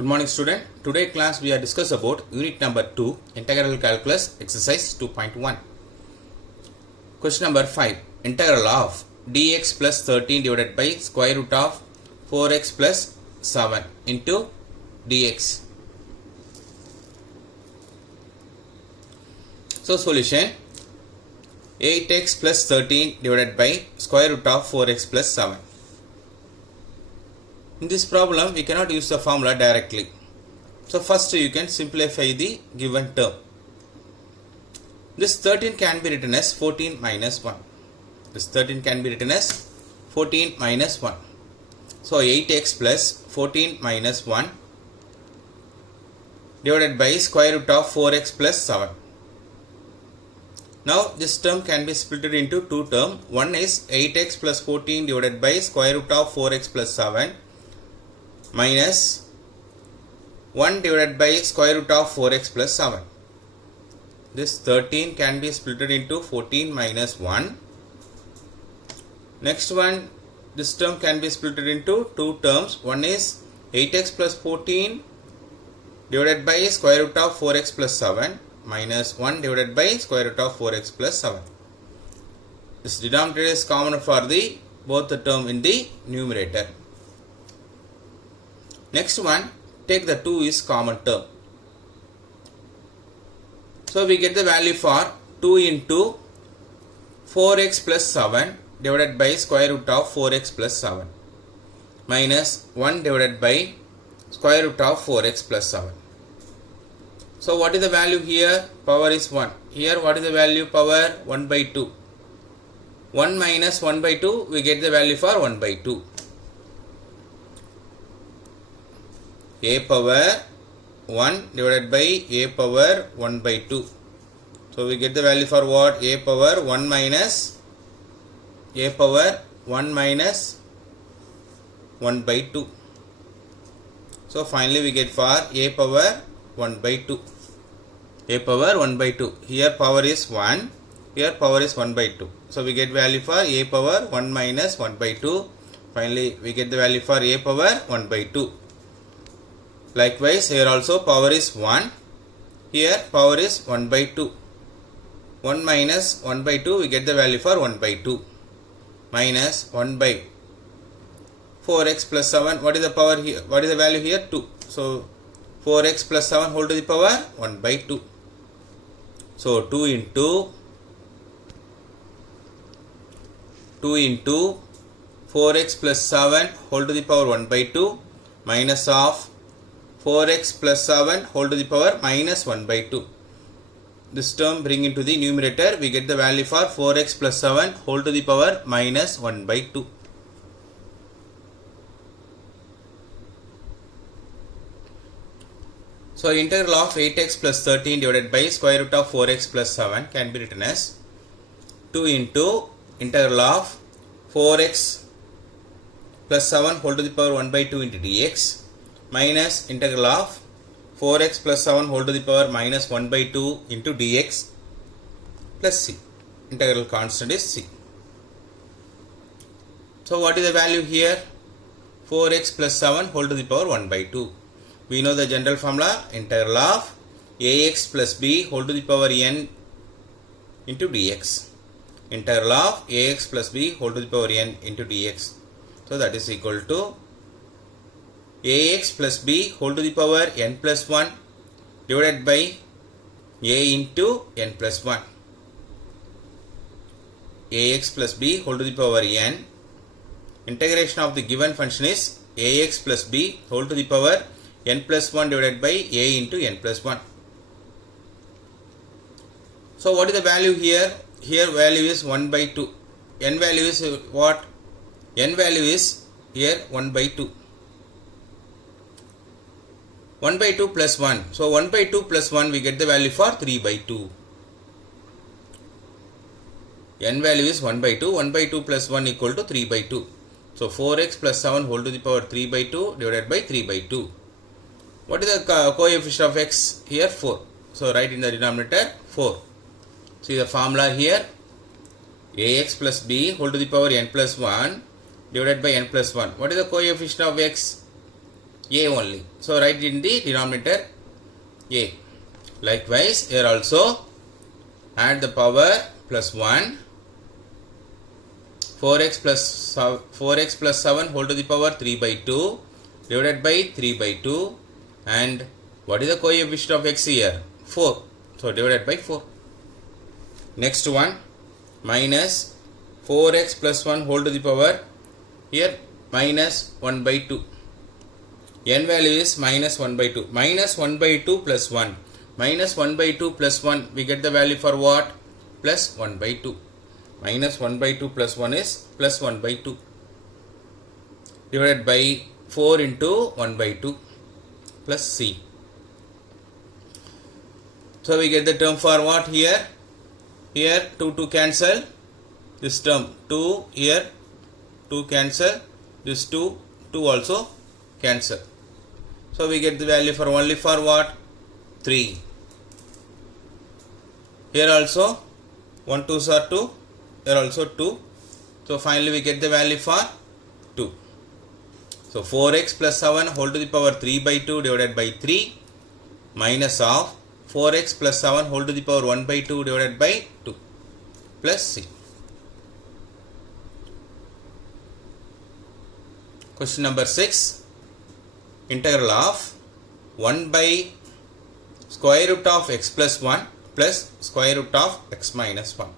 Good morning student. Today class we are discuss about unit number 2 integral calculus exercise 2.1. Question number 5. Integral of dx plus 13 divided by square root of 4x plus 7 into dx. So solution 8x plus 13 divided by square root of 4x plus 7. In this problem, we cannot use the formula directly. So first you can simplify the given term. This 13 can be written as 14 minus 1. This 13 can be written as 14 minus 1. So 8x plus 14 minus 1 divided by square root of 4x plus 7. Now this term can be split into two terms. One is 8x plus 14 divided by square root of 4x plus 7 minus 1 divided by square root of 4x plus 7. This 13 can be split into 14 minus 1. Next one, this term can be split into two terms. One is 8x plus 14 divided by square root of 4x plus 7 minus 1 divided by square root of 4x plus 7. This denominator is common for the both the term in the numerator. Next one, take the 2 is common term. So we get the value for 2 into 4x plus 7 divided by square root of 4x plus 7 minus 1 divided by square root of 4x plus 7. So what is the value here? Power is 1. Here what is the value? Power 1 by 2. 1 minus 1 by 2, we get the value for 1 by 2. A power 1 divided by a power 1 by 2. So we get the value for what? A power 1 minus a power 1 minus 1 by 2. So finally we get for a power 1 by 2. A power 1 by 2. Here power is 1. Here power is 1 by 2. So we get value for a power 1 minus 1 by 2. Finally we get the value for a power 1 by 2. Likewise, here also power is 1. Here power is 1 by 2. 1 minus 1 by 2, we get the value for 1 by 2. Minus 1 by 4x plus 7. What is the power here? What is the value here? 2. So 4x plus 7 whole to the power 1 by 2. So 2 into 4x plus 7 whole to the power 1 by 2 minus of 4x plus 7 whole to the power minus 1 by 2. This term bring into the numerator, we get the value for 4x plus 7 whole to the power minus 1 by 2. So integral of 8x plus 13 divided by square root of 4x plus 7 can be written as 2 into integral of 4x plus 7 whole to the power 1 by 2 into dx minus integral of 4x plus 7 whole to the power minus 1 by 2 into dx plus c. Integral constant is c. So what is the value here? 4x plus 7 whole to the power 1 by 2. We know the general formula, integral of ax plus b whole to the power n into dx. Integral of ax plus b whole to the power n into dx. So that is equal to ax plus b whole to the power n plus 1 divided by a into n plus 1. Ax plus b whole to the power n. Integration of the given function is ax plus b whole to the power n plus 1 divided by a into n plus 1. So what is the value here? Here value is 1 by 2. N value is what? N value is here 1 by 2. 1 by 2 plus 1. So 1 by 2 plus 1 we get the value for 3 by 2. N value is 1 by 2. 1 by 2 plus 1 equal to 3 by 2. So 4x plus 7 whole to the power 3 by 2 divided by 3 by 2. What is the coefficient of x? Here 4. So write in the denominator 4. See the formula here. Ax plus b whole to the power n plus 1 divided by n plus 1. What is the coefficient of x? a only. So write in the denominator a. Likewise here also add the power plus 1, 4x plus 7 whole to the power 3 by 2 divided by 3 by 2, and what is the coefficient of x here? 4. So divided by 4. Next one, minus 4x plus 1 whole to the power here minus 1 by 2. N value is minus 1 by 2. Minus 1 by 2 plus 1. Minus 1 by 2 plus 1, we get the value for what? Plus 1 by 2. Minus 1 by 2 plus 1 is plus 1 by 2. Divided by 4 into 1 by 2 plus c. So we get the term for what here? Here 2 cancel. This term 2 here 2 cancel. This 2 also cancel. So we get the value for only for what? 3. Here also 1 2s are 2. Here also 2. So finally we get the value for 2. So 4x plus 7 whole to the power 3 by 2 divided by 3 minus of 4x plus 7 whole to the power 1 by 2 divided by 2 plus c. Question number 6. Integral of 1 by square root of x plus 1 plus square root of x minus 1.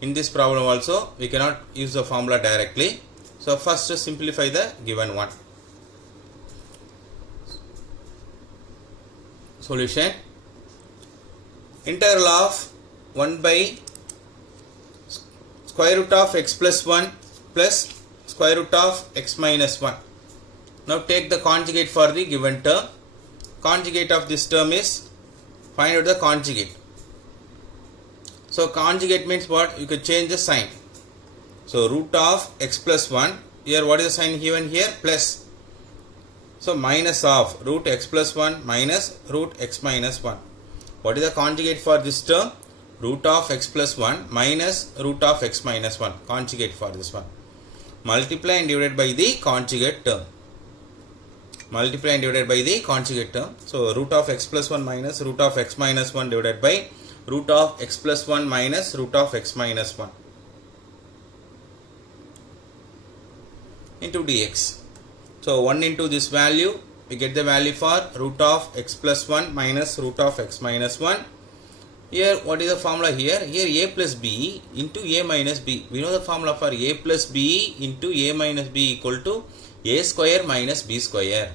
In this problem also we cannot use the formula directly. So first simplify the given one. Solution. Integral of 1 by square root of x plus 1 plus square root of x minus 1. Now take the conjugate for the given term. Conjugate of this term is, find out the conjugate. So conjugate means what? You can change the sign. So root of x plus 1, here what is the sign given here? Plus. So minus of root x plus 1 minus root x minus 1. What is the conjugate for this term? Root of x plus 1 minus root of x minus 1. Conjugate for this one. Multiply and divided by the conjugate term. Multiply and divided by the conjugate term. So root of x plus 1 minus root of x minus 1 divided by root of x plus 1 minus root of x minus 1 into dx. So 1 into this value, we get the value for root of x plus 1 minus root of x minus 1. Here what is the formula here? Here a plus b into a minus b. We know the formula for a plus b into a minus b equal to a square minus b square.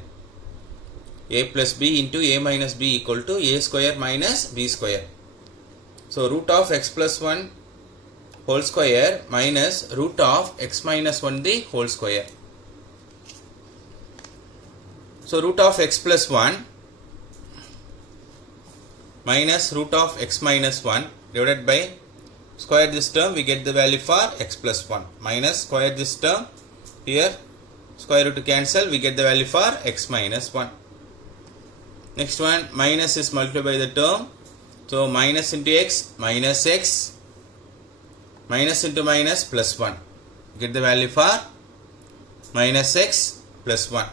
A plus b into a minus b equal to a square minus b square. So root of x plus 1 whole square minus root of x minus 1 the whole square. So root of x plus 1 minus root of x minus 1 divided by square this term, we get the value for x plus 1 minus square this term, here square root to cancel, we get the value for x minus 1. Next one, minus is multiplied by the term. So minus into x minus x minus into minus plus 1. Get the value for minus x plus 1.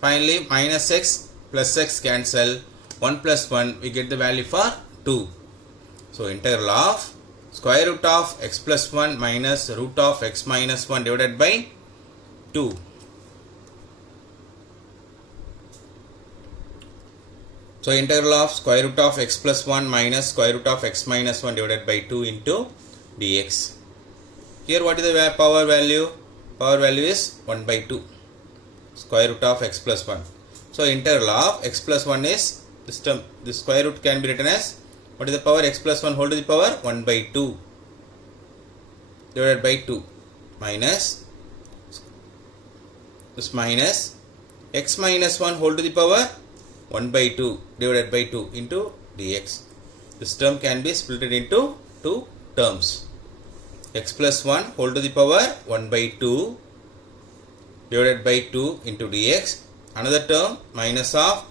Finally minus x plus x cancel. 1 plus 1, we get the value for 2. So integral of square root of x plus 1 minus root of x minus 1 divided by 2. So integral of square root of x plus 1 minus square root of x minus 1 divided by 2 into dx. Here what is the power value? Power value is 1 by 2. Square root of x plus 1. So integral of x plus 1 is this term, this square root can be written as, what is the power? X plus 1 whole to the power 1 by 2 divided by 2 minus this minus x minus 1 whole to the power 1 by 2 divided by 2 into dx. This term can be split into two terms. X plus 1 whole to the power 1 by 2 divided by 2 into dx. Another term minus of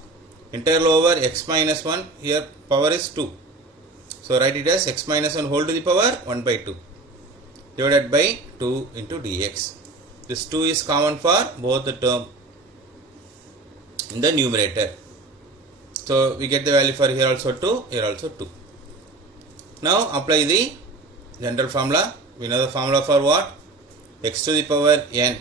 integral over x minus 1, here power is 2. So write it as x minus 1 whole to the power 1 by 2 divided by 2 into dx. This 2 is common for both the term. in the numerator. So we get the value for here also 2, here also 2. Now apply the general formula. We know the formula for what? X to the power n.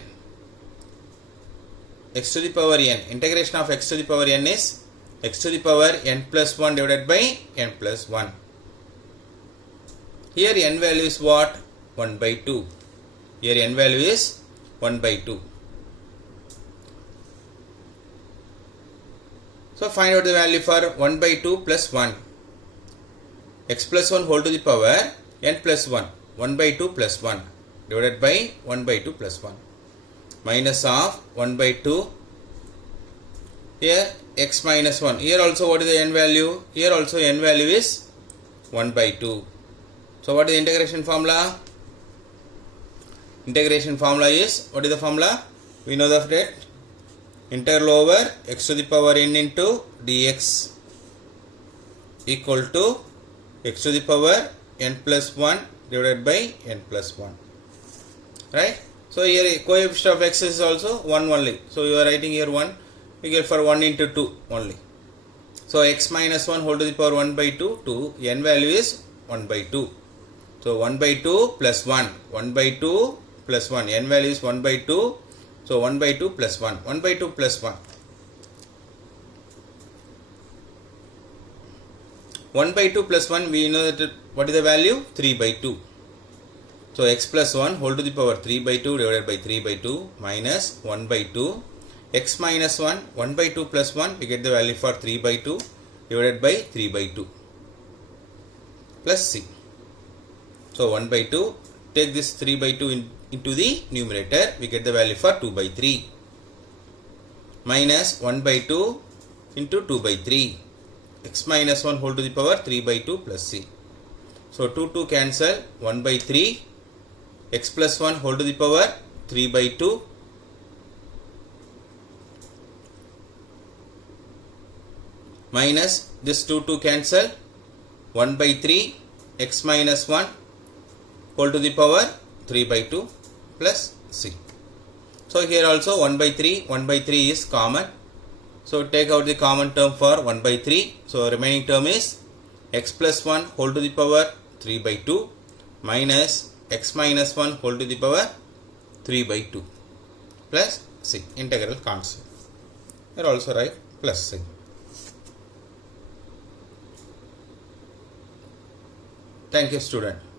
X to the power n. Integration of x to the power n is x to the power n plus 1 divided by n plus 1. Here n value is what? 1 by 2. Here n value is 1 by 2. So find out the value for 1 by 2 plus 1. X plus 1 whole to the power n plus 1. 1 by 2 plus 1 divided by 1 by 2 plus 1. Minus of 1 by 2. Here x minus 1. Here also what is the n value? Here also n value is 1 by 2. So what is the integration formula? Integration formula is, what is the formula? We know that integral over x to the power n into dx equal to x to the power n plus 1 divided by n plus 1. Right? So here coefficient of x is also 1 only. So you are writing here 1. We get for 1 into 2 only. So x minus 1 whole to the power 1 by 2, 2. N value is 1 by 2. So 1 by 2 plus 1. 1 by 2 plus 1. N value is 1 by 2. So 1 by 2 plus 1. 1 by 2 plus 1. 1 by 2 plus 1, we know that what is the value? 3 by 2. So x plus 1 whole to the power 3 by 2 divided by 3 by 2 minus 1 by 2. X minus 1, 1 by 2 plus 1, we get the value for 3 by 2 divided by 3 by 2 plus c. So 1 by 2, take this 3 by 2 into the numerator, we get the value for 2 by 3 minus 1 by 2 into 2 by 3. X minus 1 whole to the power 3 by 2 plus c. So 2 cancel, 1 by 3, x plus 1 whole to the power 3 by 2 minus this 2 cancel, 1 by 3, x minus 1 whole to the power 3 by 2 plus c. So here also 1 by 3 is common. So take out the common term for 1 by 3. So remaining term is x plus 1 whole to the power 3 by 2 minus x minus 1 whole to the power 3 by 2 plus c. Integral constant. Here also write plus c. Thank you, student.